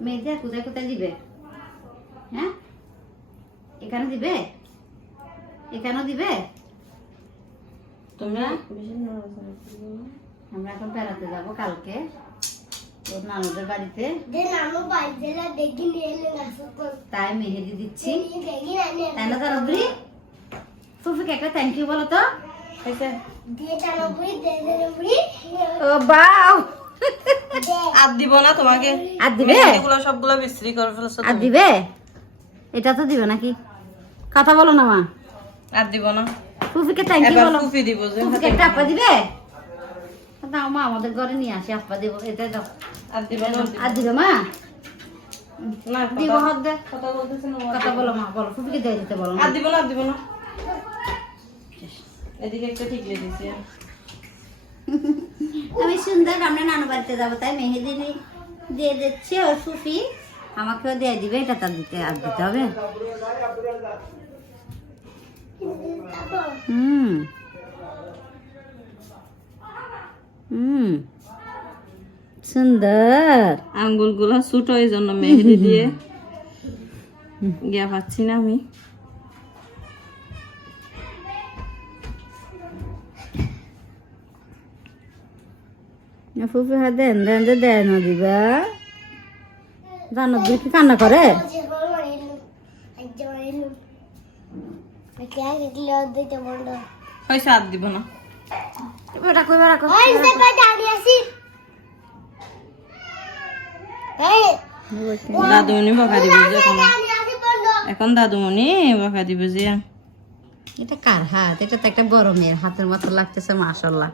মেয়েদের কোথায় কোথায় দিবে? হ্যাঁ? এখানে দিবে? এখানেও দিবে? তোমরা? আমরা এখন বেড়াতে যাব কালকে। ওর নানুদের বাড়িতে। তাই মেহেদি দিচ্ছি। তাই না তারবরি ফুফিকে একটা থ্যাংক ইউ বলো তো। ও বাও! আর দিব না তোমাকে। আর দিবে? এগুলো সবগুলো বিক্রি করে ফেলেছো আর দিবে? এটা তো দিবে নাকি? কথা বলো না মা। আর দিব না। ফুফিকে থ্যাংক ইউ বলো। ফুফি দিব যে ফুফিকে একটা আপা দিবে? দাও মা আমাদের ঘরে নিয়ে আসি আপা দিব এটা দাও। আর দিব না আর দিবে মা? না দিব কথা- হাত দে। কথা বলো মা বলো। ফুফিকে দিয়ে দিতে বলো আর দিব না আর দিব না। এদিকে একটা ঠিক দিয়েছি আমি সুন্দর আমরা নানু বাড়িতে যাব তাই মেহেদিনি দিয়ে দিচ্ছে ও ফুফি আমাকেও দিয়ে দিবে এটা তার দিতে আর দিতে হবে। হুম। হুম। সুন্দর। আঙ্গুলগুলো ছোট এই জন্য মেহেদি দিয়ে। গিয়া পাচ্ছি না আমি। ফুফি হাত দেন দেন দে দেন না দিবা জানো দিদি কি কান্না করে? হয়েছে আর দিব না। রাখো রাখো। দাদুমণি বকা দিব যে এখন এখন দাদুমণি বকা দিব যে। এটা কার হাত? এটা তো একটা গরমের হাতের মতো লাগতেছে মাশাল্লাহ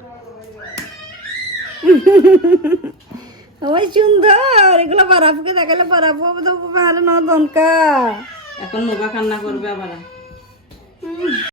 ওই সুন্দর এগুলো পারাপুকে দেখালে পারাপু তো ভালো নদনকা এখন নোবা কান্না করবে আবার।